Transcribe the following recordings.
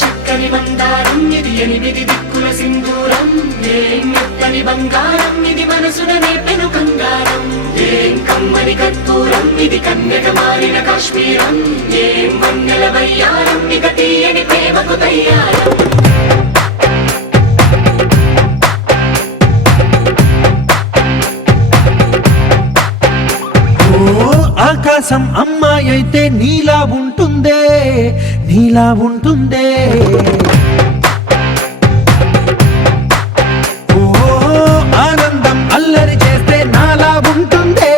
చిక్కని మందారం ఇది ఎనిమిది దిక్కుల సింధూరం ఏం మెత్తని బంగారం ఇది మనసున నేపెను కంగారం ఏం కమ్మని కర్పూరం ఇది కన్యక మారిన కాశ్మీరం ఏం వన్నెల వయ్యారం ఇక తీయని ప్రేమకు తయ్యారం ఆకాశం అమ్మాయి అయితే నీలా ఉంటుందే నీలా ఉంటుందే ఓ ఆనందం అల్లరి చేస్తే నాలా ఉంటుందే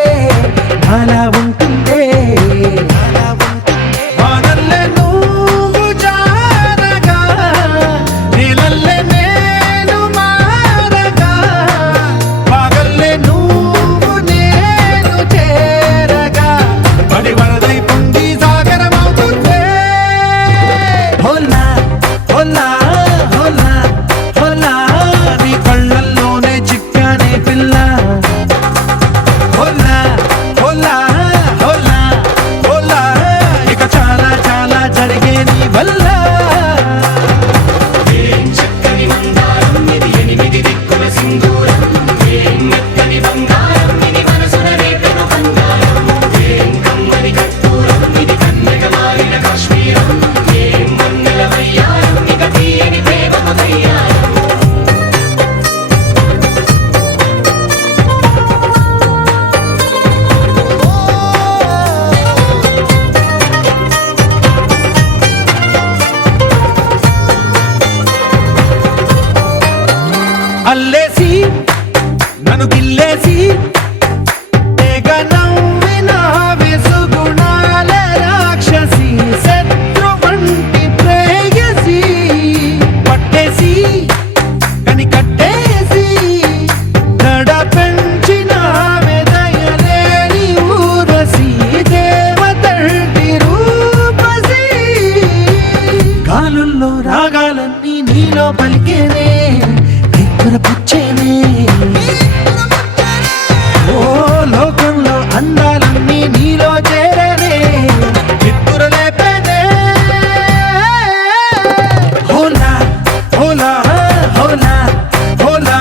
నాలా ఉంటుందే వానల్లే నువ్వు జారగా నీలల్లే నేను మారగా పగల్లే నువ్వు నేను చేరగా పడి వరదై పొంగి సాగరమవుతుందే హోలా హోలా హోలా హోలా నీ కళ్ళల్లోనే చిక్కానే పిల్ల హోలా హోలా హోలా హోలా ఇక చాలా చాలా జరిగే నీ వల్ల చక్కని మందారం ఇది ఎనిమిది దిక్కుల సింధూరం ఏం మెత్తని బంగారం ఇది మనసున రేపెను బంగారం ఏం కమ్మని కర్పూరం ఇది కన్యక మారిన కాశ్మీరం ఏం వన్నెల వయ్యారం ఇక తీయని ప్రేమకు తయ్యారం అల్లేసి నన్ను గిల్లేసి తెగ నవ్విన విసుగుణాల రాక్షసి శత్రు వంటి ప్రేయసి పట్టేసి కని కట్టేసి గడ పెంచిన దయలేని ఊరసి దేవతంటి రూపసి గాలుల్లో రాగాలన్నీ నీలో పలికేనే పుచ్చేనే ఓ లోకంలో అందాలన్నీ నీలో చేరనే నిద్దురలేపేనే హోలా హోలా హోలా హోలా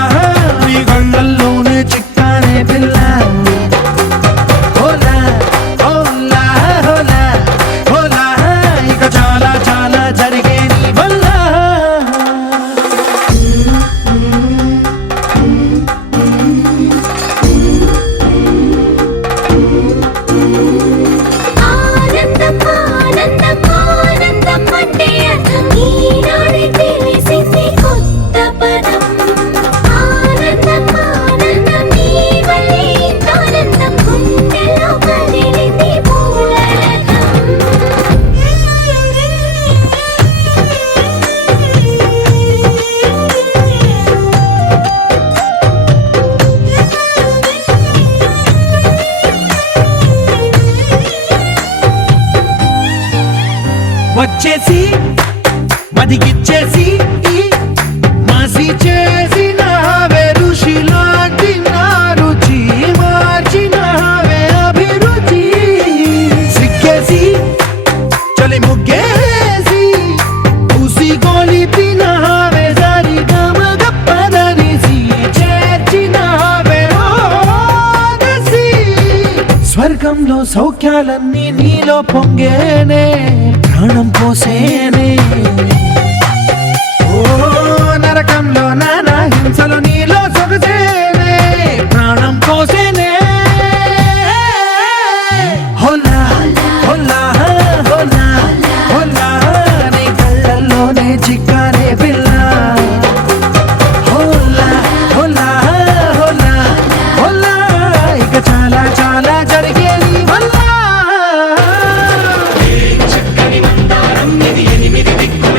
నీ కళ్ళల్లోనే చిక్కానే పిల్ల హోలా హోలా హోలా హోలా ఇక చాలా చాలా జరిగే నీ వల్ల ఆనందం ఆనందం ఆనందం అంటే అర్థం ఈనాడే తెలిసింది కొత్త పదం ఆనందం ఆనందం నీ వల్లే ఆనందం గుండెలో కదిలింది వచ్చేసి మదిగిచ్చేసి మాసి చేసినావే ఋషిలాంటి నా రుచి మార్చినావే అభిరుచి సిక్కేసి చలి ముగ్గేసి పూసి గొలిపినావే సరి గమగప్పదనిసి చేర్చినావే ఓదసి స్వర్గంలో సౌఖ్యాలన్నీ నీలో పొంగేనే ప్రాణం పోసేనే ఓ నరకంలో నానా హింసలు నీలో సొగసేనే ప్రాణం పోసేనే హోలా హోలా హోలా హోలా నీ కళ్ళల్లోనే చిక్కానే పిల్ల హోలా హోలా హోలా హోలా ఇక చాలా చాలా జరిగే నీ వల్ల చక్కని మందారం ఇది ఎనిమిది దిక్కుల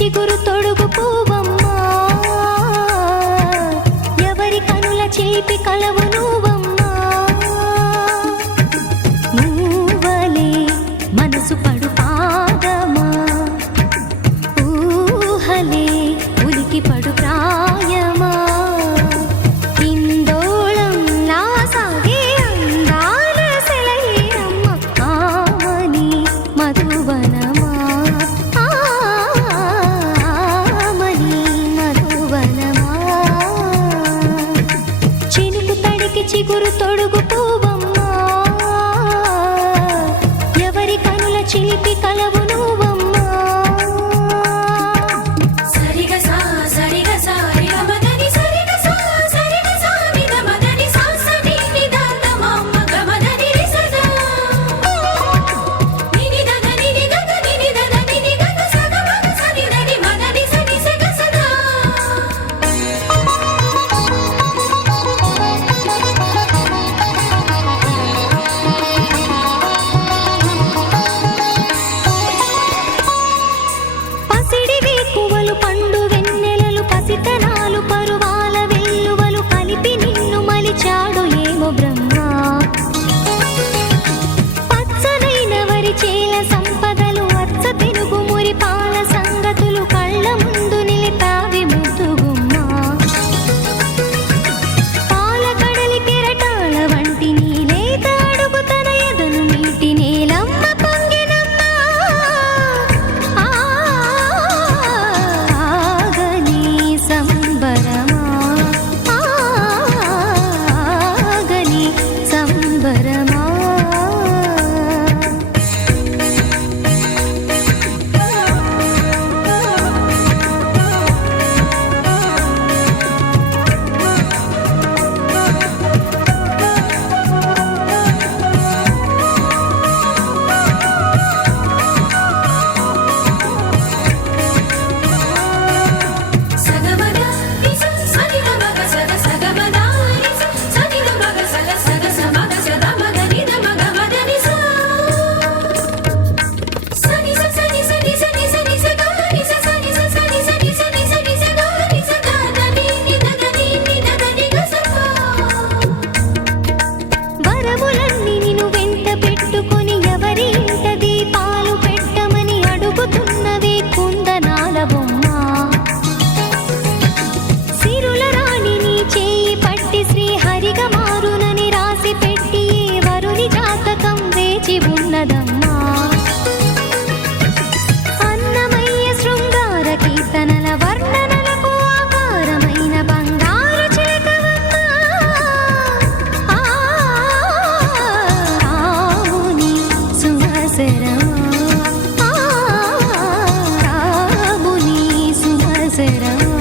చిగురు తొడుగు పువ్వమ్మా ఎవరి కనుల చిలిపి కలవు నువ్వమ్మా నువ్వలే మనసు పడు పాదమా ఊహలే ఉలికి పడు ప్రాయమా ఇందోళంలా సాగే అందాల సెలయేరమ్మ ఆమని మధువనమా ఆమని మధువనమా చినుకు తడికి చిగురు తొడుగు పువ్వమ్మా ఎవరి కనుల చిలిపి కలవు నువ్వమ్మా సరిగ సా సరిగ సా రిగ మదని సరిగ సా సరిగ సా నిద మదని సా సని నిద తమమ్మ గమదని రిసదా నిని దద నిని గద నిని దద నిని గద సగ మగ సని దని మదని సని సగ సదా పసిడి వేకువలు పండు వెన్నెలలు పసితనాలు పరువాల వెల్లువలు కలిపి నిన్ను మలిచాడు ఏమో బ్రహ్మ పచ్చనైన వరి చేల సంపదలు అచ్చ తెనుగు మురి పాల సంగతులు కళ్ళ ముందు నిలిపావి ముద్దుగుమ్మ పాల కడలి కెరటాల వంటి నీలేత అడుగు తన ఎదను మీటి నేలమ్మ పొంగినమ్మ ఆగని సంబరమా ఆగని సంబరమా సగమద నిస సని మగ సగ సగమద నిస సని మగ సగ సగ సమగ సద మగ నిద మగ మద నిస సని స సని సని సని సని స గ నిస సని స సని సని సని సని స గ నిస గ దని నిద దని నిద దని గ స వరములన్నీ నిన్ను వెంట పెట్టుకొని ఎవరి ఇంట దీపాలు పెట్టమని అడుగుతున్నవే కుందనాల బొమ్మ సిరుల రాణి నీ చేయి పట్టి శ్రీహరిగా మారునని రాసి పెట్టి ఏ వరుని జాతకం వేచి ఉన్నదమ్మా అన్నమయ్య శృంగార కీర్తనల వర్ణనలకు ఆకారమైన బంగారు చిలకవమ్మా రాముని సుమసరమా రాముని సుమసరమా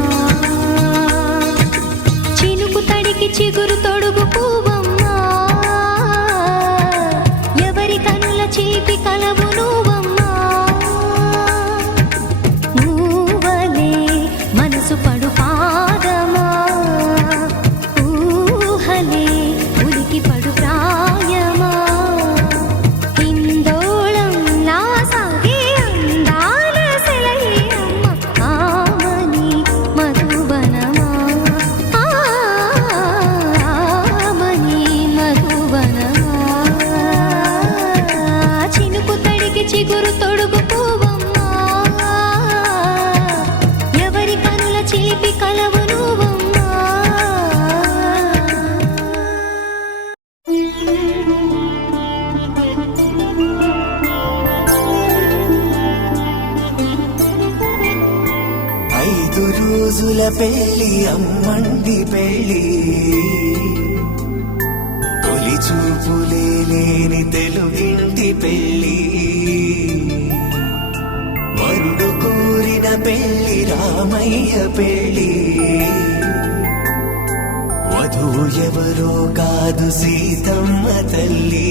చినుకు తడికి చిగురు తొడుగు పువ్వమ్మా ఎవరి కనుల చిలిపి కలవు నువ్వమ్మా నువ్వలే మనసు పడు పాదమా ఊహలే ఉలికి పడు ప్రాయమా ఇందోళంలా సాగే అందాల సెలయేరమ్మ ఆమని మధువనమా ఆమని మధువనమా చినుకు తడికి చిగురు తొడుగు పువ్వమ్మా ఎవరి కనుల చిలిపి కలవు నువ్వమ్మా ఐదు రోజుల పెళ్లి అమ్మండి పెళ్లి తొలి చూపులే లేని తెలుగింటి పెళ్లి వరుడు కోరిన పెళ్లి రామయ్య పెళ్లి వధువు ఎవరో కాదు సీతమ్మ తల్లి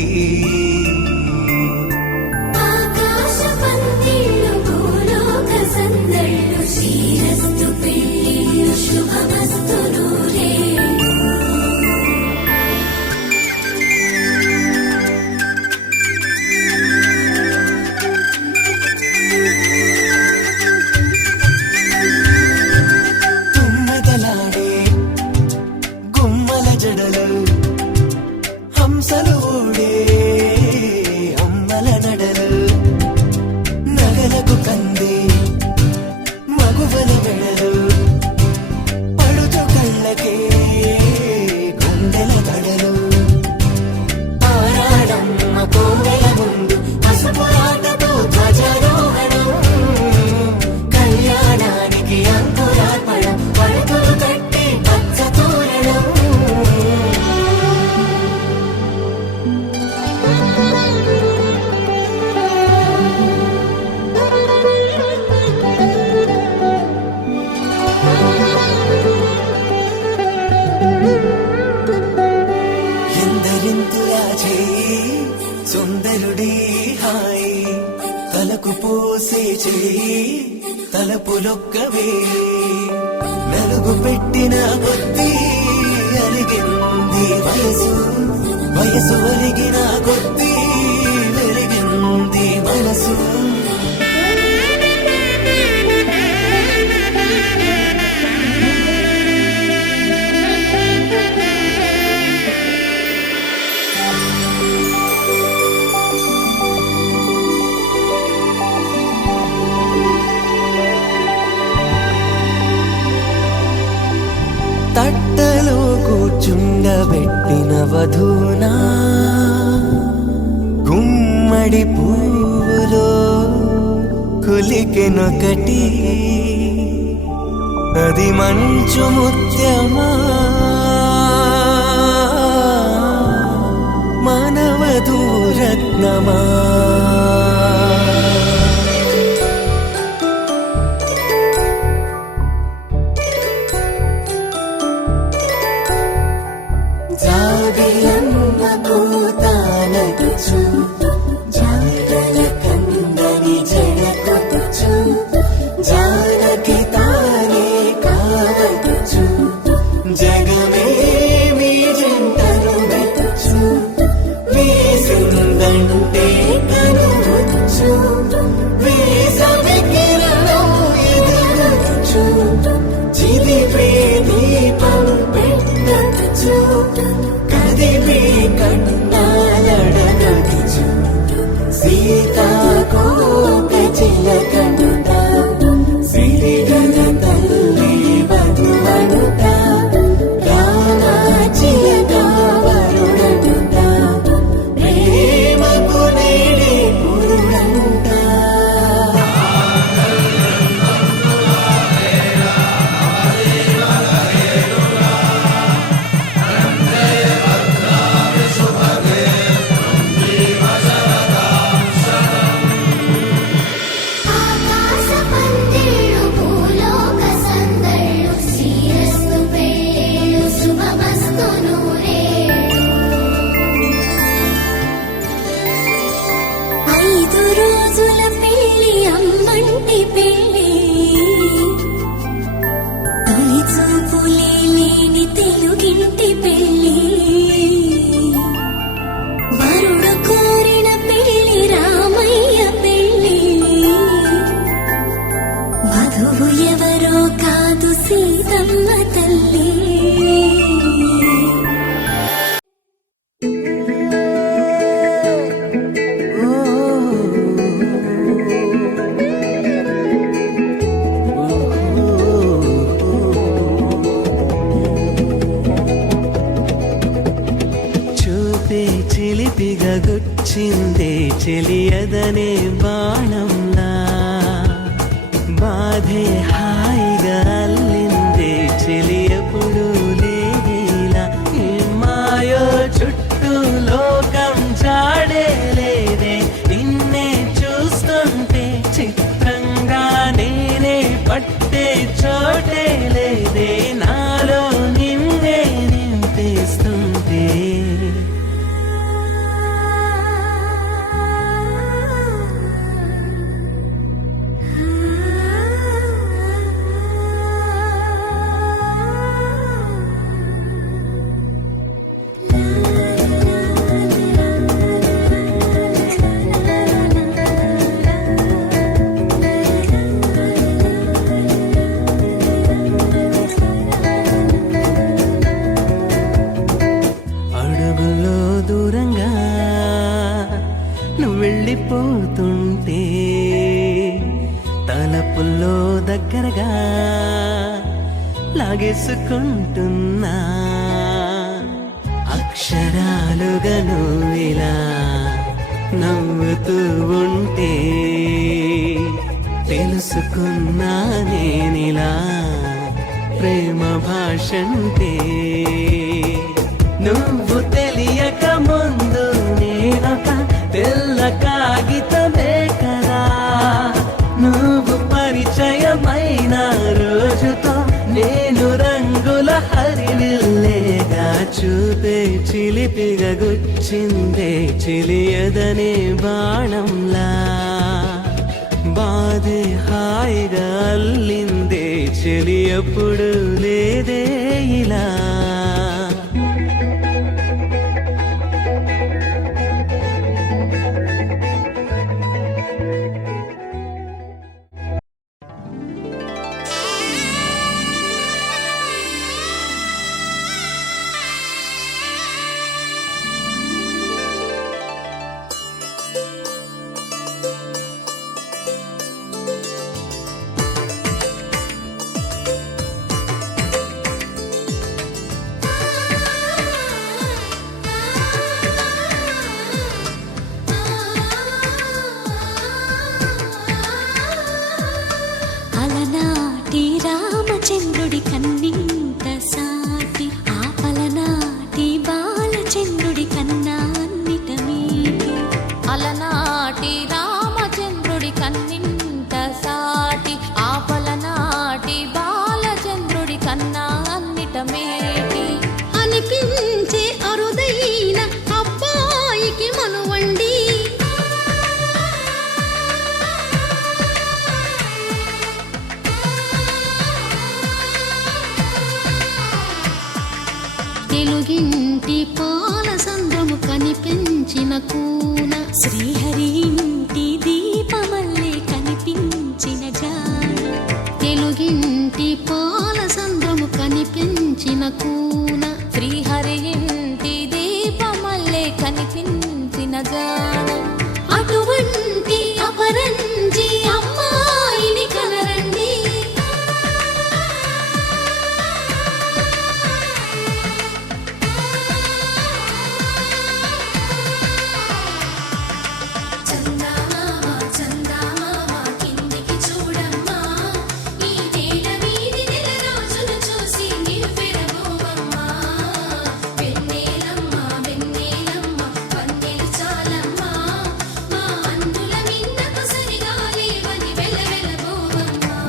ఆకాశ పందిళ్ళు భూలోక సందళ్ళు శ్రీరస్తు పెళ్ళిళ్ళు శుభమస్తు నూరే తోడే అమ్మల నడలు నగలకు కంది మగువల మెడలు పడుచు కళ్ళకే గుండెల దడలు ఆరాడమ్మ కోవెల ముందు పసుపు ఆటతో ధ్వజారోహణం కళ్యాణానికి అంకురార్పణం పడుతులు కట్టి పచ్చ తోరణం ఎందరింతులా చేయి సుందరుడి హాయి తలకు పోసే చేయి తలపులొక్కవే నలుగు పెట్టిన కొద్దీ అలిగింది వయసు వయసు ఒలిగిన కొద్దీ వెలిగింది మనసు తట్టలో కూర్చుండబెట్టిన వధూనా గుమ్మడి పువ్వులో కులికెనొకటి అది మంచు ముత్యమా మానవధూరత్నమా జాబిలమ్మ కూతానగుచు జాడల కందని జడకొట్టుచు జానకి తానే కావదుచు జగమే మీ జంటను వెతుచు వేసిందంటే కనువచ్చు వేసవి కిరణం ఎదుగుచు చిదిపే దీపం పెట్టచ్చు కదిపే కన్నాలడగచ్చు సీతాకోక చిలకనుట సిరిగన తల్లి వధువనుట రామాచిలక వరుడనుట ప్రేమకు నేడే పురుడంట ఆకాశ పందిళ్ళు భూలోక సందళ్ళు శ్రీరస్తు పెళ్ళిళ్ళు శుభమస్తు నూరేళ్ళు 5 రోజుల పెళ్ళి అమ్మంటి పెళ్ళి తొలి చూపులే లేని తెలుగింటి పెళ్ళి వరుడు కోరిన పెళ్ళి రామయ్య పెళ్ళి వధువు ఎవరో కాదు సీతమ్మ తల్లి చూపే చిలిపిగా గుచ్చిందే చెలియదనే బాణంలా బాధే హాయిగా అల్లిందే చెలియప్పుడు లేదేలా మాయో చుట్టూ లోకం చాడే లేదే నిన్నే చూస్తుంటే చిత్రంగా నేనే పట్టే చోటే లేదే నాలో నిన్నే నింపేస్తుంటే నువ్వు వెళ్ళిపోతుంటే తలపుల్లో దగ్గరగా లాగేసుకుంటున్నా అక్షరాలుగా నువ్విలా నవ్వుతూ ఉంటే తెలుసుకున్నా నేనిలా ప్రేమ భాషంటే నువ్వు తెలియక ముందు నేనొక తెల్ల కాగితమే కదా నువ్వు పరిచయమైన రోజుతో నేను రంగుల హరివిల్లేగా చూపే చిలిపిగా గుచ్చిందే చిలియదనే బాణంలా బాధే హాయిగా అల్లిందే చెలి ఎప్పుడు లేదే ఇలా అలనాటి రామచంద్రుడి కన్నింత సాటి ఆపలనాటి బాలచంద్రుడి కన్నా అన్నిట మీటి అలనాటి రామచంద్రుడి కన్నింత సాటి ఆపలనాటి బాలచంద్రుడి కన్నా అన్నిట మేటి అనిపించే అరుదైన అబ్బాయికి మనువండి తెలుగింటి పాల సంద్రము కనిపించిన కూన శ్రీహరి ఇంటి దీపమల్లే కనిపించిన జాన తెలుగింటి పాల సంద్రము కనిపించిన కూన శ్రీహరి ఇంటి దీపమల్లే కనిపించిన గానం అటువంటి అపరంజి అమ్మాయిని కనరండి చందమామ చందమామ కిందికి చూడమ్మా ఈ నేల వీధి నెల రోజులు చూసి నివ్వెరబోవమ్మా వెన్నెలమ్మ వెన్నెలమ్మ పన్నెలు చాలమ్మా మా అందుల మిన్నకు సరిగా లేవని వెలవెలబోవమ్మా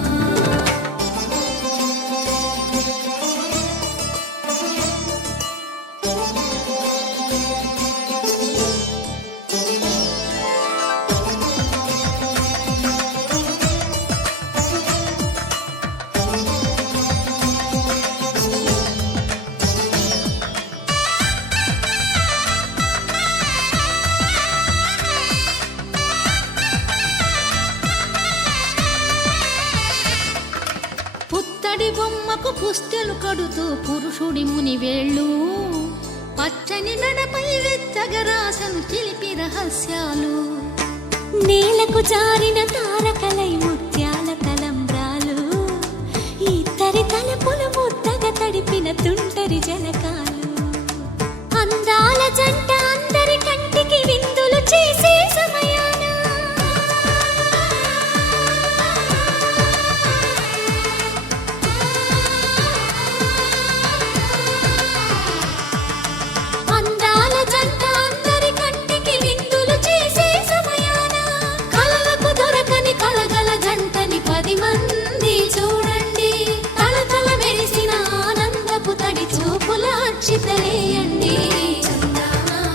పుత్తడి బొమ్మకు పుస్తెలు కడుతూ పురుషుడి ముని వేళ్ళు పచ్చని మెడపై వెచ్చగరాసను చిలిపి రహస్యాలు నేలకు జారిన తారకలై ముత్యాల తలంబ్రాలు ఇద్దరి తలపులు ముద్దగా తడిపిన తుంటరి జలకాలు అందాల జంట అందరి కంటికి విందులు చేసే సమయాన అందాల జంట అందరి కంటికి విందులు చేసే సమయాన కలలకు దొరకని కలగల జంటని 10 మంది చూడండి తళతళ మెరిసిన ఆనందపు తడి చూపుల అక్షితలేయండి చందమామ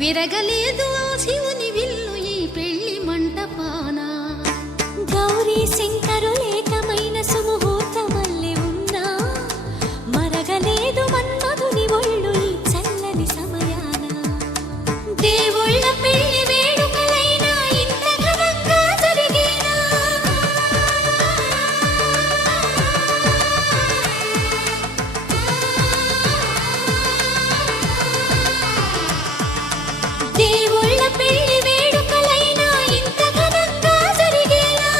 విరగలేదు ఆ శివుని విల్లు ఈ పెళ్లి మంటపాన. గౌరీ శంకరు ఏకమైన సుముహూర్తమల్లె ఉన్నా మరగలేదు మన్మధుని ఒళ్ళు ఈ చల్లని సమయాన. దేవుళ్ళ పెళ్లి వేడుకలైనా ఇంత ఘనంగా జరిగేనా? దేవుళ్ళ పెళ్లి వేడుకలైనా ఇంత ఘనంగా జరిగేనా?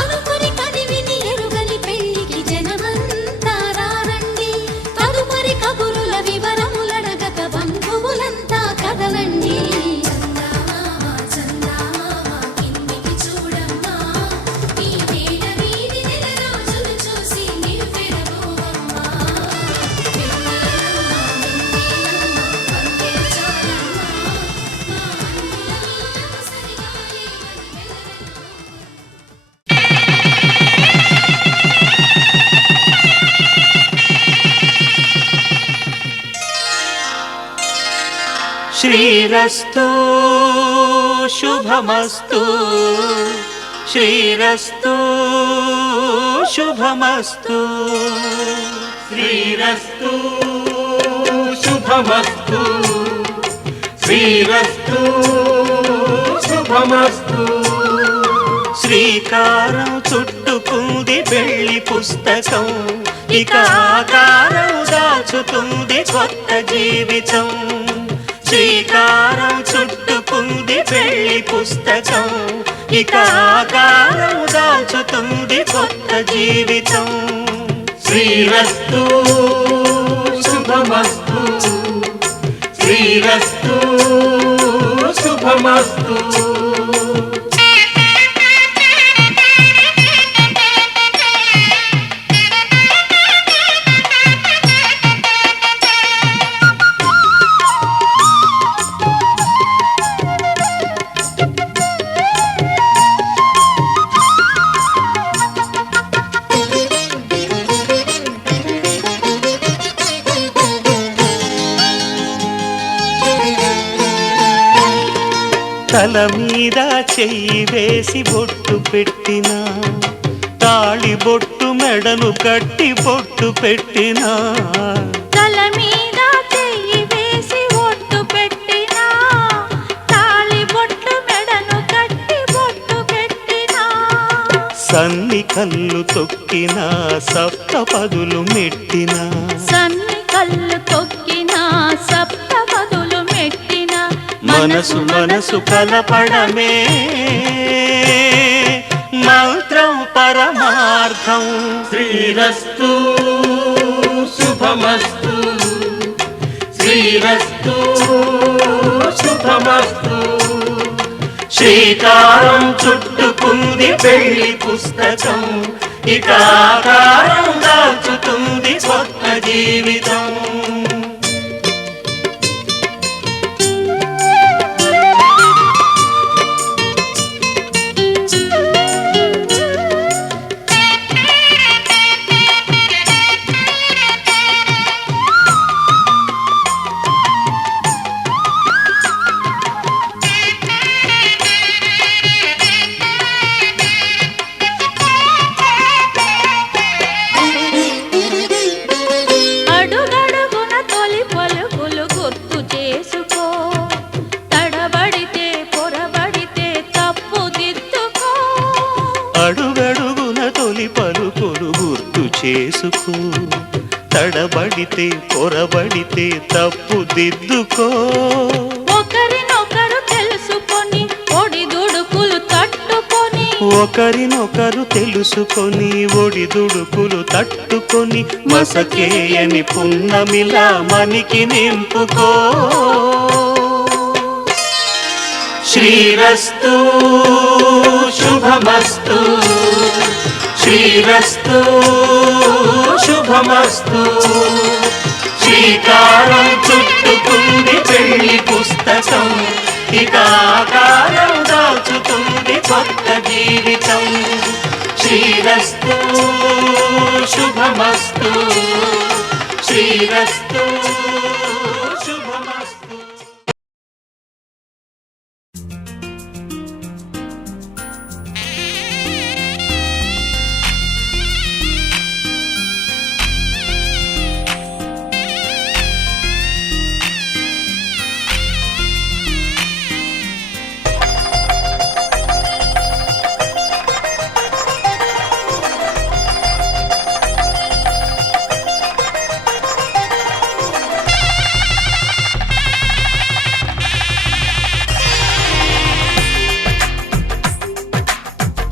అనుకుని కదివిని ఎరుగని పెళ్లికి జనమంతా రారండి. తదుపరి కబురుల వివరములడగక బంధువులంతా కదలండి. చందమామ చందమామ కిందికి చూడమ్మా, ఈ వేళ వీధి నెల రోజులు చూసి నివ్వెరపోవమ్మా. వెన్నెలమ్మ వెన్నెలమ్మ వందె చాలమ్మా, మా అన్నుల నీడకు సరిగాలి అని వెలవెల్లుతూ. శ్రీరస్తు శుభమస్తు శ్రీరస్తు శుభమస్తు శ్రీరస్తు శుభమస్తు శ్రీరస్తు శుభమస్తు. శ్రీకారం చుట్టుకుంది పెళ్లి పుస్తకం, ఇక ఆకారం దాచుతుంది కొత్త జీవితం. శ్రీకారం చుట్టుకుంది పెళ్లి పుస్తకం, ఇక ఆకారం దాచుతుంది కొత్త జీవితం. శ్రీరస్తు శుభమస్తు శ్రీరస్తు శుభమస్తు. తల మీద చెయ్యి వేసి బొట్టు పెట్టినా, తాళి బొట్టు మెడను కట్టి బొట్టు పెట్టినా. తల మీద చెయ్యి వేసి ఒట్టు పెట్టినా, తాళి బొట్టు మెడను కట్టి బొట్టు పెట్టినా. సన్ని కళ్ళు తొక్కినా, సప్త పదులు మెట్టినా. సన్ని కళ్ళు తొక్కినా, సప్త పదులు మెట్టినా. మనసు మనసు కలపడమే మంత్రం పరమార్థం. శ్రీరస్తు శుభమస్తు శ్రీరస్తు శుభమస్తు. శ్రీకారం చుట్టుకుంది పెళ్లి పుస్తకం, ఇక ఆకారం దాచుతుంది కొత్త జీవితం. అడుగడుగున తొలి పలుకులు గుర్తు చేసుకో, తడబడితే పొరబడితే తప్పు దిద్దుకో. అడుగడుగున తొలి పలుకులు గుర్తు చేసుకో, తడబడితే పొరబడితే తప్పు దిద్దుకో. ఒకరినొకరు తెలుసుకొని ఒడిదుడుకులు తట్టుకొని, ఒకరినొకరు తెలుసుకొని ఒడిదుడుకులు తట్టుకొని, మసకేయని పున్నమిలా మనికి నింపుకో. శ్రీరస్తు శుభమస్తు శ్రీరస్తు శుభమస్తు. శ్రీకారం చుట్టుకుంది పెళ్లి పుస్తకం, ఇక ఆకారం దాచుతుంది కొత్త జీవితం. శ్రీరస్తు శుభమస్తు శ్రీరస్తు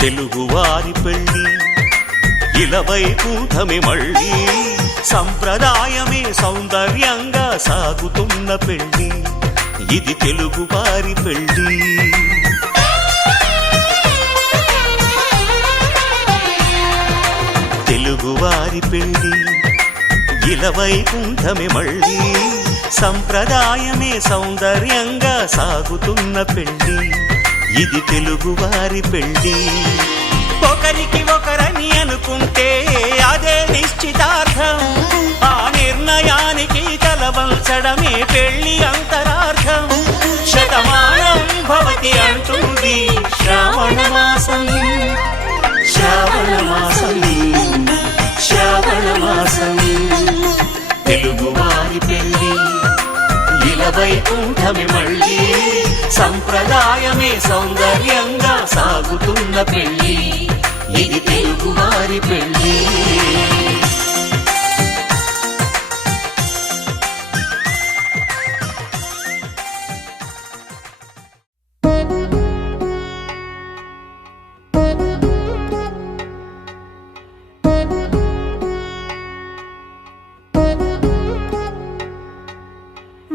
తెలుగువారి పెళ్ళి ఇలవైకుంఠమి మళ్ళీ సంప్రదాయమే సౌందర్యంగా సాగుతున్న పెళ్ళి ఇది తెలుగువారి పెళ్ళి తెలుగువారి పెళ్ళి ఇలవైకుంఠమి మళ్ళీ సంప్రదాయమే సౌందర్యంగా సాగుతున్న పెళ్ళి ఇది తెలుగువారి పెళ్ళి ఒకరికి ఒకరని అనుకుంటే అదే నిశ్చితార్థం ఆ నిర్ణయానికి తలవంచడమే పెళ్లి అంతరార్థం శతమానం భవతి అంటుంది శ్రావణ మాసం శ్రావణ మాసం శ్రావణ మాసం తెలుగువారి పెళ్ళి ఇలవైకుంఠమి మళ్ళీ సంప్రదాయమే సౌందర్యంగా సాగుతున్న పెళ్ళి ఇది తెలుగువారి పెళ్ళి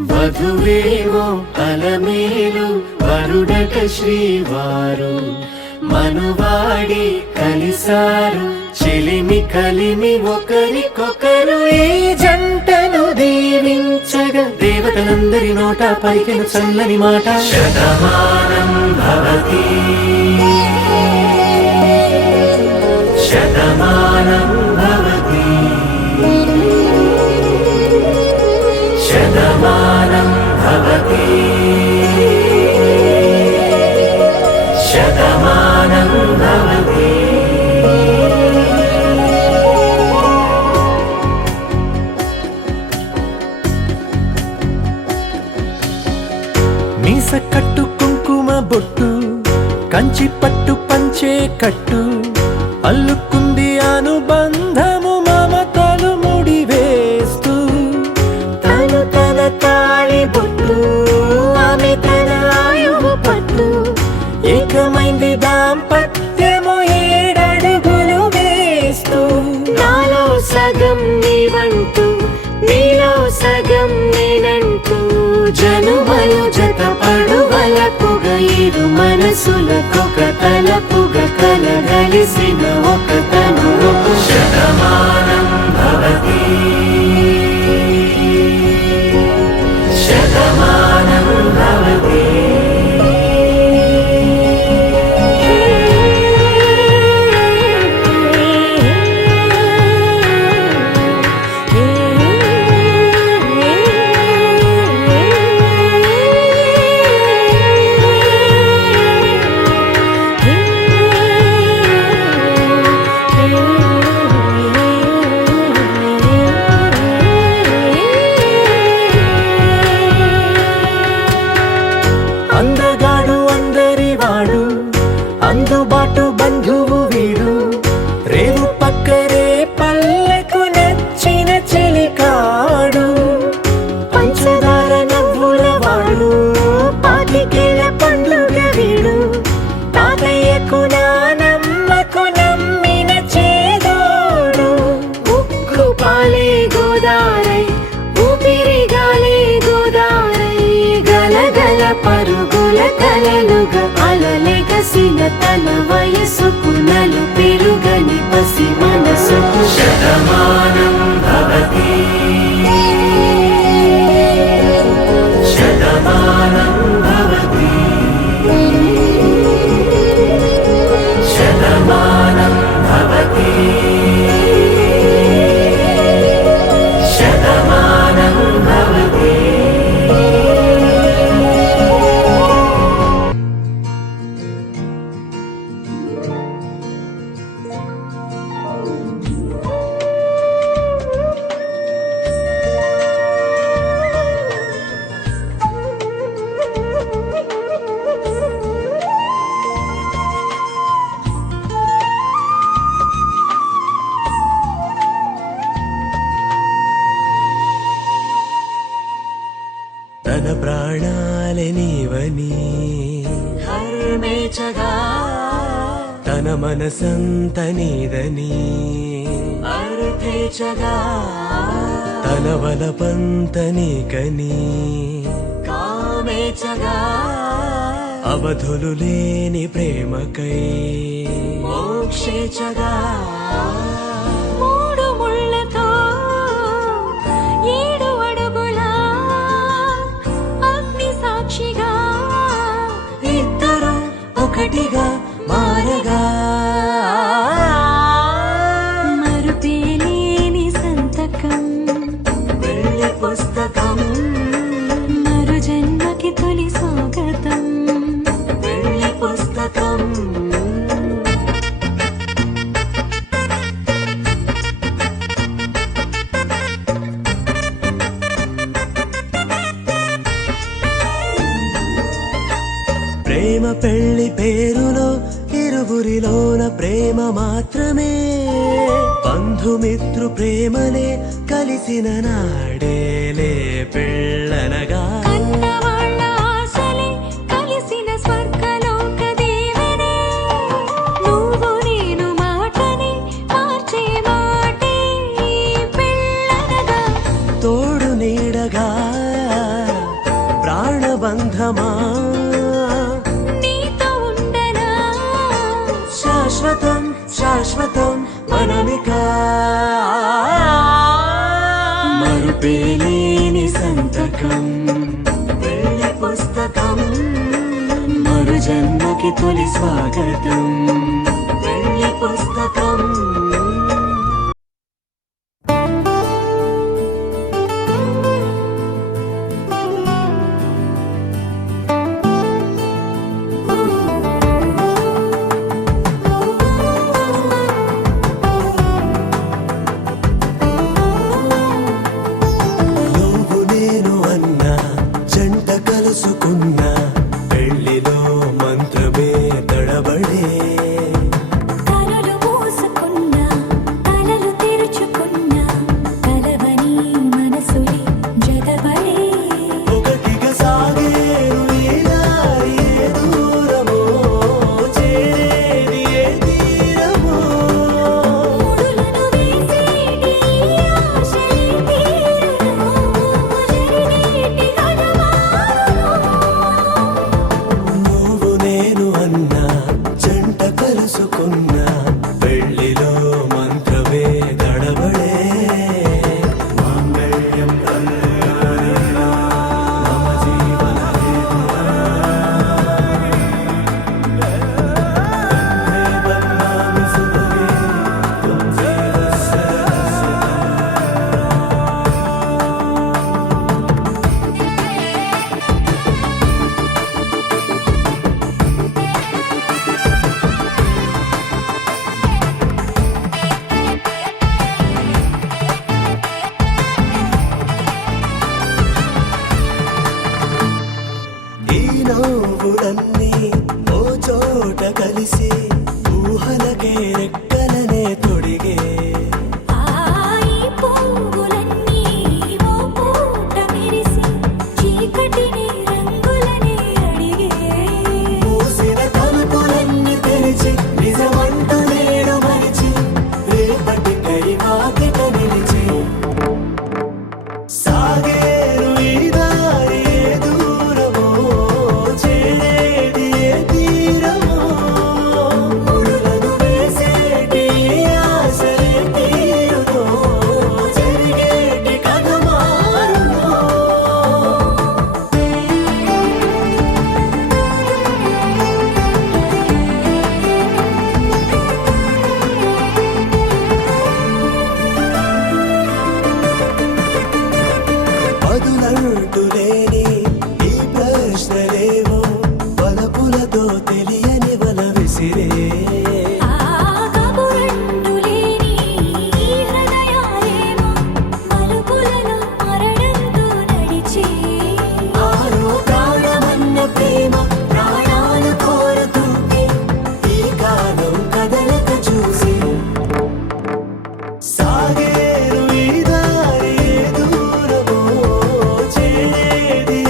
వధువేమో అలమేలు వరుడట శ్రీవారు మనువాడి కలిసారు చెలిమి కలిమి ఒకరికొకరు ఈ జంటను దీవించగా దేవతలందరి నోట పలికెను చల్లని మాట శతమానం భవతి శతమానం భవతి శతమానం భవతి శతమానం భవతి మీస కట్టు కుంకుమ బొట్టు కంచి పట్టు పంచే కట్టు అల్లుకుంది అనుబంధము మమతలు ముడివేస్తూ తను తన తాళి బొట్టు ఆమె తన ఆయువు పట్టు ఏకమైంది దాంపత్యము 7 అడుగులు వేస్తూ నాలో సగం నీవంటూ నీలో సగం నేనంటూ జనుమలు జత పడువలపుగ ఇరు మనసులకొక తలపుగ కలగలిసిన ఒక తను శతమానం భవతి శతమానం భవతి అందగాడు అందరివాడు అందుబాటు బంధువు వీడు రేవు పక్కరే పల్లెకు నచ్చిన చెలికాడు పంచదార నవ్వుల వాడు పాతికేల పండుగ వీడు తాతయ్యకు నానమ్మకు నమ్మిన చేదోడు ఉక్కు పాలే గోదారై ఊపిరిగాలే గోదారై గలగల పరుగుల కలలుగా అలలెగసిన తన వయసుకు నలు పెరుగని పసి మనసుకు శతమానం భవతి శతమానం భవతి శతమానం భవతి శతమానం భవతి తన ప్రాణాలే నీవని హర్మేచగా తన తన మనసంత నీదని అర్థేచగా తన వలపంత నీకని కామేచగా అవధులు లేని ప్రేమకై మోక్షేచగా మూడు ముళ్ళతో 7 అడుగుల అగ్ని సాక్షిగా ఇద్దరు ఒకటిగా మారగా మరుపేలేని సంతకం వెళ్ళి పుస్తకం మరు జన్మకి తొలి స్వాగతం వెళ్ళి పుస్తకం ప్రేమ పెళ్లి పేరులో ఇరువురిలోన ప్రేమ మాత్రమే బంధుమిత్రు ప్రేమలే కలిసిన నాడేలే పెళ్ళనగా కన్నవాళ్ళ ఆశలే కలిసిన స్వర్గలోక దేవనే నువ్వు నేను మాటని మార్చే మాటే పెళ్ళనగా తోడు నీడగా ప్రాణబంధమా నీతో ఉండనా శాశ్వతం శాశ్వతం మనమిక మరుపేలేని సంతకం వెళ్ళి పుస్తకం మరు జన్మకి తొలి స్వాగతం వెళ్ళి పుస్తకం నువ్వు నేను అన్న జంట కలుసుకున్న పెళ్లిలో మంత్రమే తడబడే కనులు మూసుకున్నా కలలు తెరుచుకున్నా కలవని మనసులే జతపడే ఒకటిగా సాగేరు ఈ దారి ఏ దూరమో చేరేది ఏ తీరమో ముడులను వేసేటి ఆశలే తీరును జరిగేటి కడమారును నువ్వు నేను అన్న జంట కలుసుకున్న పెళ్లిలో మంత్రమే తడబడే మాంగళ్యం కళ్యాణేన మమ జీవన బన్నామి సుభగే తుమ్ జీవ ఈ నవ్వులన్నీ ఓ చోట కలిసి ఊహలకే రెక్కలనే తొడిగే ఈ పువ్వులన్నీ ఓ పూట మెరిసి చీకటిని రంగులనే అడిగే మూసిన తలుపులన్నీ తెరిచి నిజమంటూ నేడు మరిచి రేపటికై వాకిట నిలిచి సాగేరు ఈ దారి ఏ దూరమో చేరేది ఏ తీరమో ముడులను వేసేటి ఆశలే తీరుతో జరిగేటి కథ మారునో బదులంటూ లేని ఈ ప్రశ్నలేవో వలపులతో తెలియని వల విసిరే కబురంటూ లేని ఈ హృదయాలేమో మలుపులను మరణంతో నడిచే ఆరో ప్రాణమన్న ప్రేమ ప్రాణాలు కోరుతుంటే ఈ కాలం కదలక చూసి సాగేరు ఈ దారి ఏ దూరమో చేరేది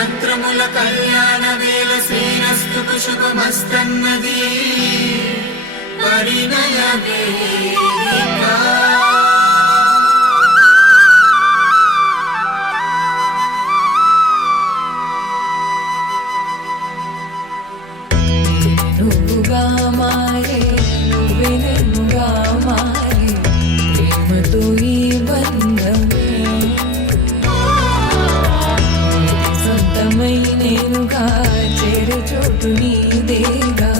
మంత్రముల కళ్యాణ వేళ శ్రీరస్తుకు శుభమస్తన్నది పరిణయ వేదిక. నువ్వుగా మారే నువ్వే నువ్వుగా మారే ప్రేమతో ఈ బంధమే సొంతమై నేనుగా చేరే చోటు నీదేగా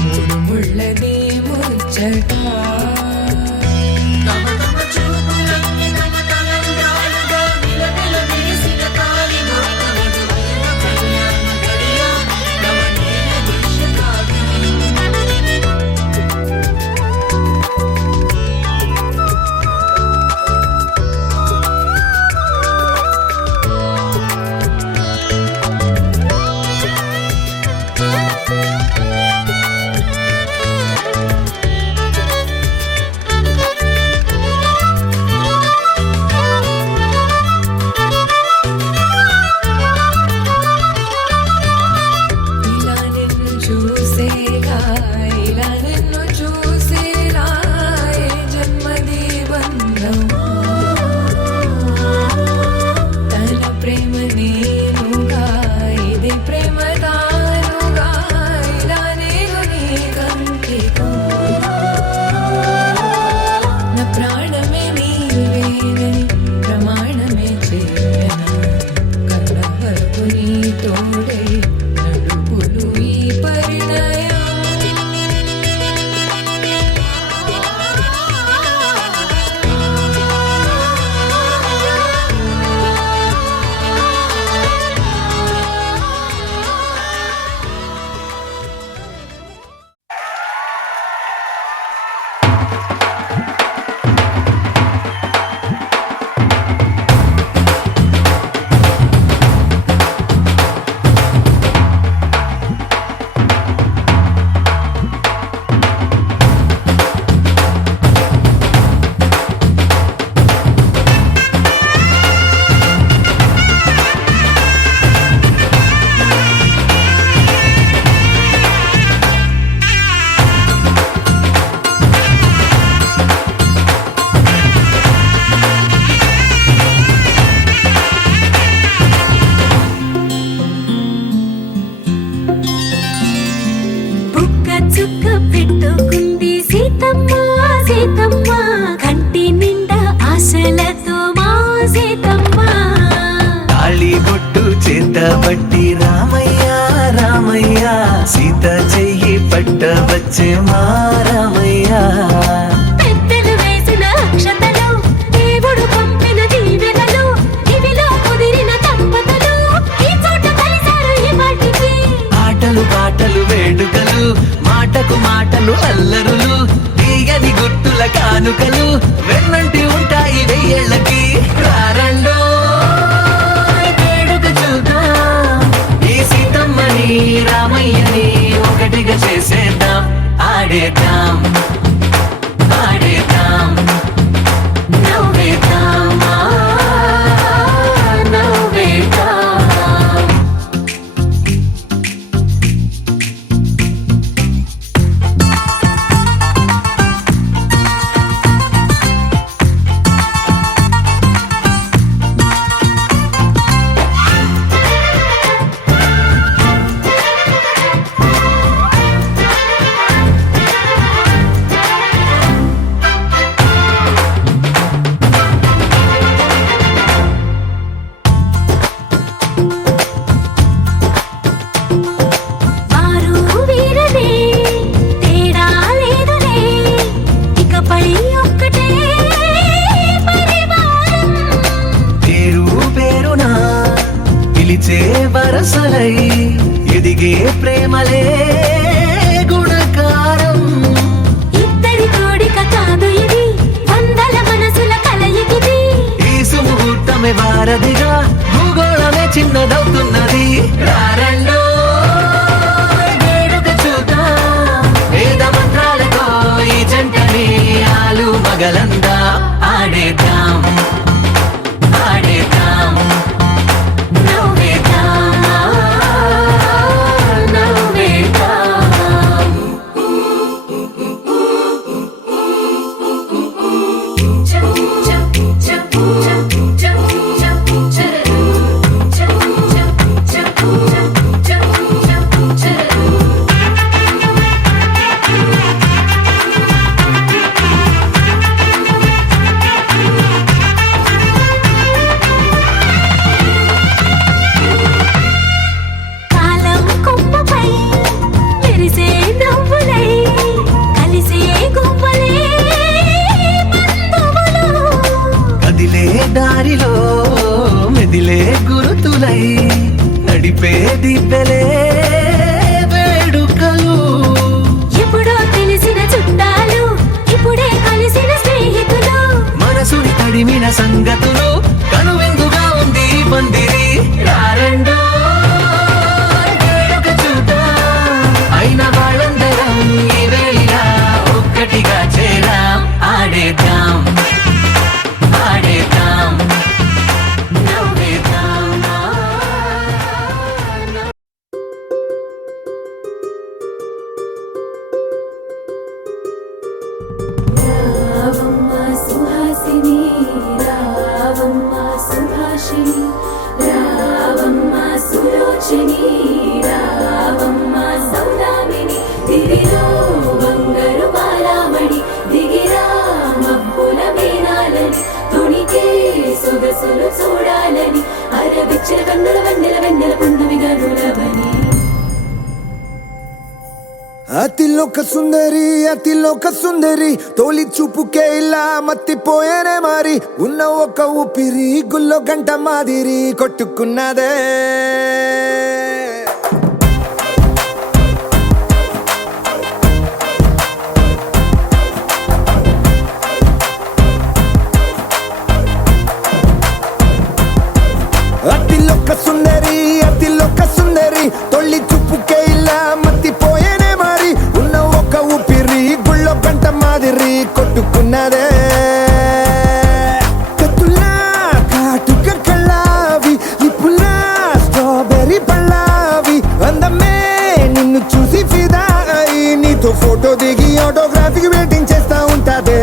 మూడు ముళ్ళదే ముచ్చట. తమ తమ చూపులన్నీ తమ తలంబ్రాలుగా విలవిల విరిసిన తాళి భక్త మధువైన కళ్యాణ ఘడియ రమణీయ దృశ్య కావ్యం. ఇలా నిన్ను చూసేలా ఇలా నిన్ను చూసేలా ఏ జన్మది బంధం తన ప్రేమ నేనుగా ఇది ప్రేమ తానుగా ఇలా నేను నీ కంటికం నా ప్రాణమే నీవేనని ప్రమాణమే చేయనా కన్న వరకు నీ తోడై నడుపులు ఈ పరిణయం. బుక్క చుక్క పెట్టుకుంది సీతమ్మ సీతమ్మ కంటి నిండా ఆశలతో మా సీతమ్మ. తాళి బొట్టు చేతబట్టి రామయ్య రామయ్య సీత చెయ్యి పట్ట వచ్చే మా రామయ్య. పెద్దలు వేసిన అక్షతలు దేవుడు పంపిన దీవెనలు ఇవిలో కుదిరిన దంపతులు ఈ చోట కలిసారు ఈ వాటికి. ఆటలు పాటలు వేడుకలు మాటకు మాటలు అల్లరులు తీయని గుర్తుల కానుకలు వెన్నంటి ఉంటాయి వెయ్యేళ్ళకి. రారండో వేడుక చూద్దాం ఈ సీతమ్మని రామయ్యని ఒకటిగా చేసేద్దాం ఆడేద్దాం ఆడేద్దాం నవ్వేద్దాం నవ్వేద్దాం. వారు వీరనే తేడా లేదులే ఇకపై ఒక్కటే పరివారం. పేరు పేరునా పిలిచే వరసలై ఎదిగే ప్రేమలే గుణకారం. ఇద్దరి కోడిక కాదు ఇది వందల మనసుల కలయికిది. ఈ సుముహూర్తమే వారధిగా భూగోళమే చిన్నదవుతున్నది. రారండో వేడుక చూద్దాం వేద మంత్రాలతో ఈ జంటని ఆలు మగలందా ఆడేద్దాం ఆడేద్దాం నవ్వేద్దాం సులోచిని రావమ్మ సులోచిని రావమ్మ సౌదామిని దివిలో బంగారు బాలామణి దిగిరా మబ్బుల మేనాలని తుణికే సొగసులు చూడాలని అరవిచ్చిన కన్నుల వెన్నెల వెన్నెల పున్నమి గనులవని అతిలోక సుందరి తోలి చూపుకే ఇలా మత్తిపోయేనే మారి ఉన్న ఒక ఊపిరి గుల్లో గంట మాదిరి కొట్టుకున్నదే అతిలోక సుందరి తొలి చూపుకే ఇలా మత్తిపోయేనే మారి ఉన్న ఒక ఊపిరి గుళ్ళో గంట మాదిరి కొట్టుకున్నదే కత్తులా కాటుక కళ్ళావి లిప్పులా స్ట్రాబెర్రీ పళ్ళావి అందమే నిన్ను చూసి ఫిదా అయి నీతో ఫోటో దిగి ఆటోగ్రాఫీకి వెయిటింగ్ చేస్తా ఉంటాదే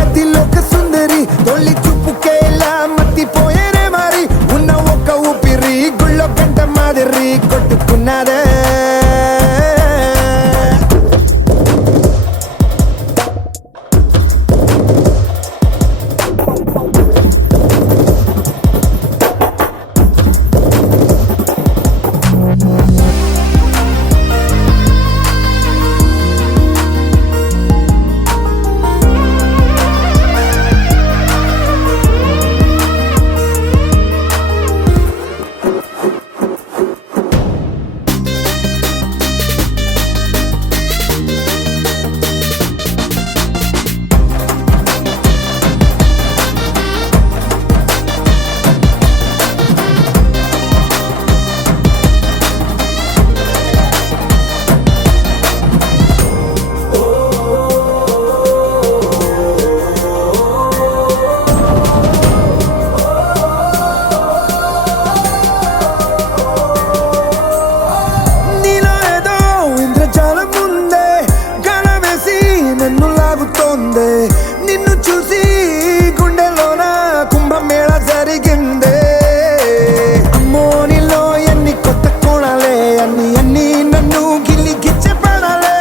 అతిలోక సుందరి తొలి చూపుకే ఇలా మత్తిపోయేనే మారి ఉన్న ఒక ఊపిరి గుళ్ళో గంట మాదిరి కొట్టుకున్నదే నిన్ను చూసి గుండెలోన కుంభమేళ జరిగిందే అమ్మో నీలో ఎన్ని కొత్త కోణాలే అన్ని నన్ను గిల్లిగిచ్చే ప్రాణాలే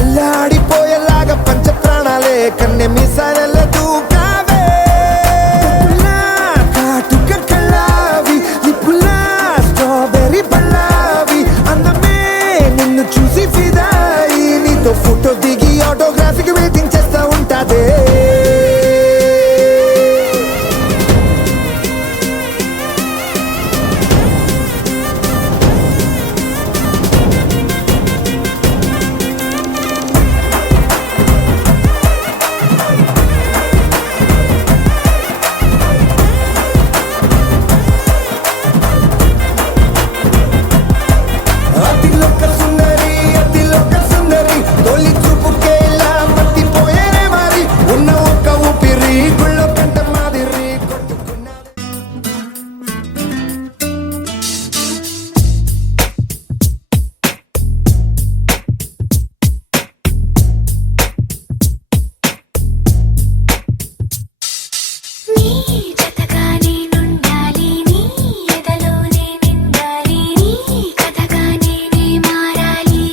అల్లాడిపోయేలాగా పంచ ప్రాణాలే కన్నె మీసాల దూకావే కాటుక కళ్ళావి లిప్పులా స్ట్రాబెర్రీ పళ్ళావి అందమే నిన్ను చూసి ఫిదాయి నీతో ఫోటో దిగి ఆటోగ్రాఫీకి వెయిటింగ్ చేస్తా ఉంటాదే అతిలోక సుందరి తొలి చూపుకే ఇలా మత్తిపోయేనే మారి ఉన్న ఒక ఊపిరి గుళ్ళో గంట మాదిరి కొట్టుకున్నదే నీ జతగా నేనుండాలి నీ ఎదలోనే నిండాలి నీ కథగా నేనే మారాలి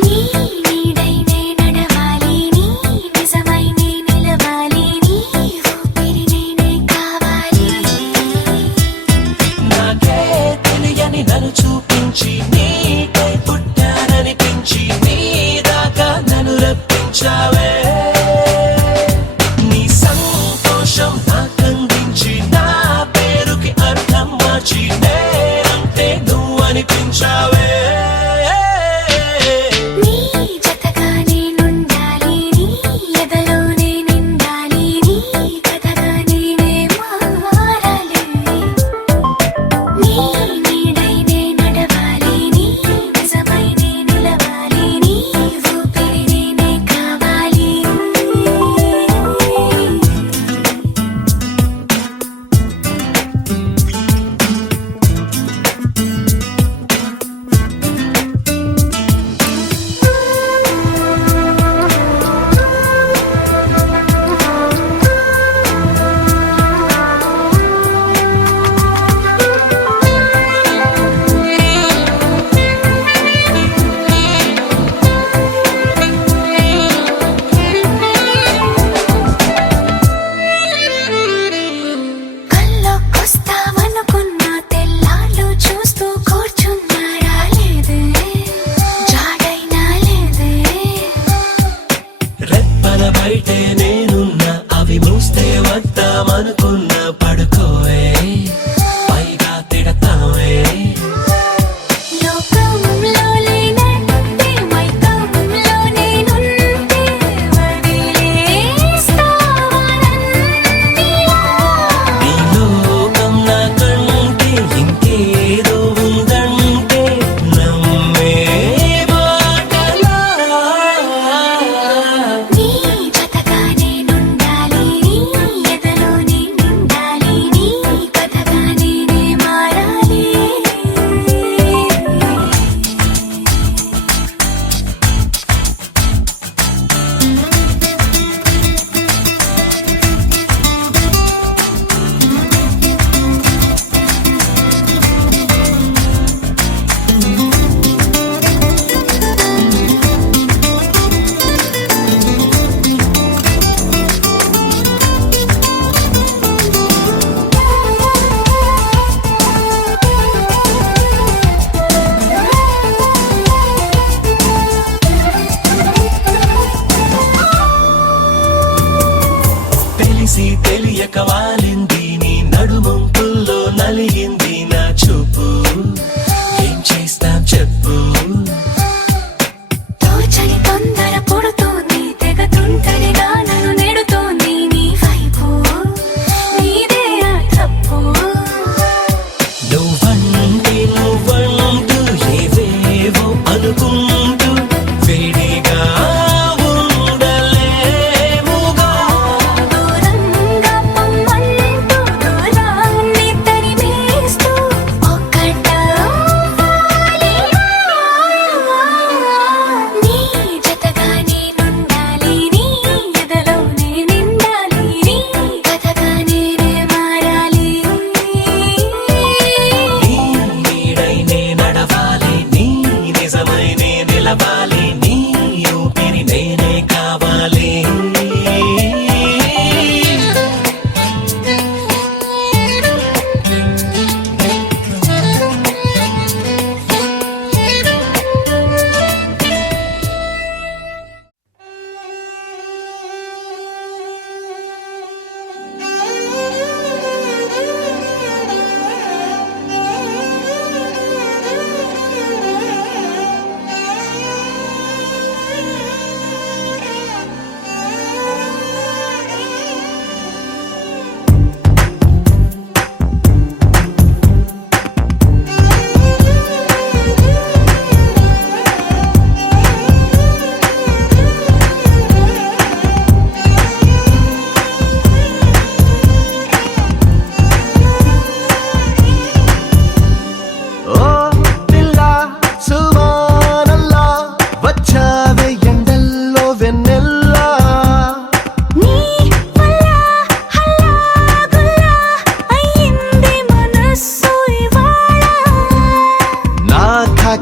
నీ నీడైనే నడవాలి నీ నిజమై నే నిలవాలి నీ ఊపిరి నేనే కావాలి నాకే తెలియని నన్ను చూపించి నీకై పుట్టాననిపించి నీ దాకా నన్ను రప్పించావే నీ సంతోషం నాకందించి నా పేరుకి అర్థం మార్చి నేనంటే నువ్వు అనిపించావే నీ జతగా నేనుండాలి నీ ఎదలోనే నిండాలి నీ కథగా నేనే మారాలి నీ నీడైనే నడవాలి నీ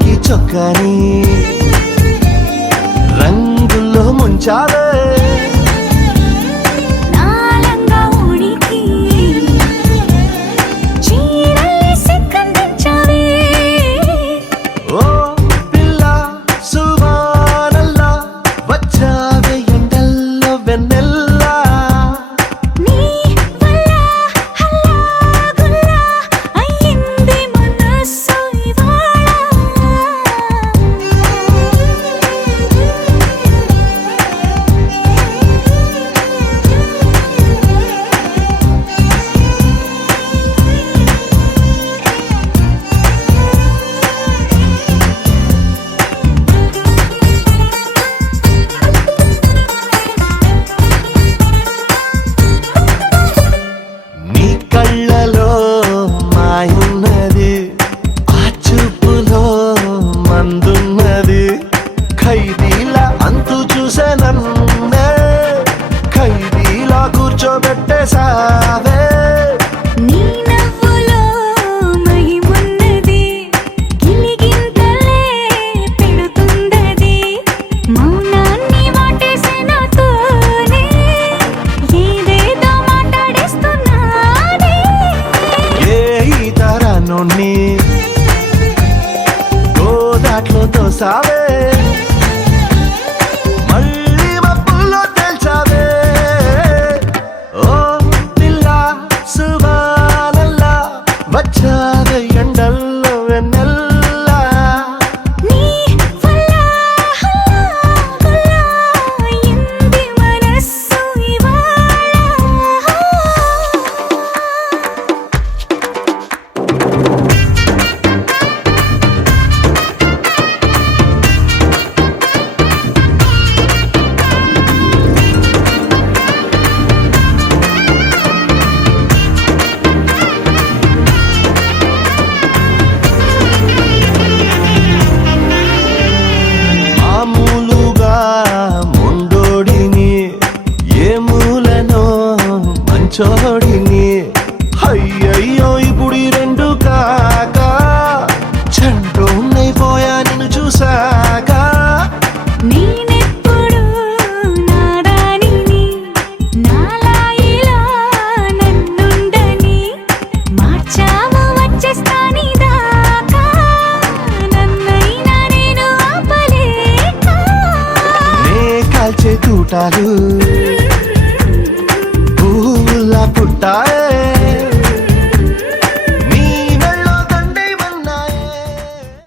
కాకి చొక్కని రంగుల్లో ముంచావే నాలంగా ఉడికి చీరల్ని సిగ్గందించావే ఓ పిల్ల సువానల్లా వచ్చావే ఎండల్లో వెన్నెల్లా నీ వల్ల హల్లా గుల్లా అయ్యింది మనసు నీ కళ్ళలో మాయున్నది ఆ చూపులో మందున్నది ఖైదీలా అంతు చూసే నన్నే ఖైదీలా కూర్చోబెట్టేసావే నీ నవ్వులో మహిమున్నది గిలిగింతలే పెడుతుందది మౌనాన్ని వాటేసే నాతోనే ఏదేదో మాట్లాడేస్తున్నానే ఏ తరాన్ని గోదాట్లో తోసావే మళ్ళీ మబ్బుల్లో తేల్చావే ఓ పిల్ల సువానల్లా వచ్చావే ఎండల్లో వెన్నెల్లా నీ వల్ల హల్లా గుల్లా అయ్యింది మనసు ఇవాళ మామూలుగా మొండోడిని ఏ మూలనో మంచోడిని అయ్యయ్యో ఇప్పుడు ఈ రెండు కాక చంటోన్నైపోయా నిన్ను చూసాక నేనెప్పుడు నాదానిని నాలాయిలా నన్నుండని మార్చావు వచ్చేస్తాని దాకా నన్నైనా నేను ఆపలేక నే కాల్చే తూటాలు పువ్వులా పుట్టాయే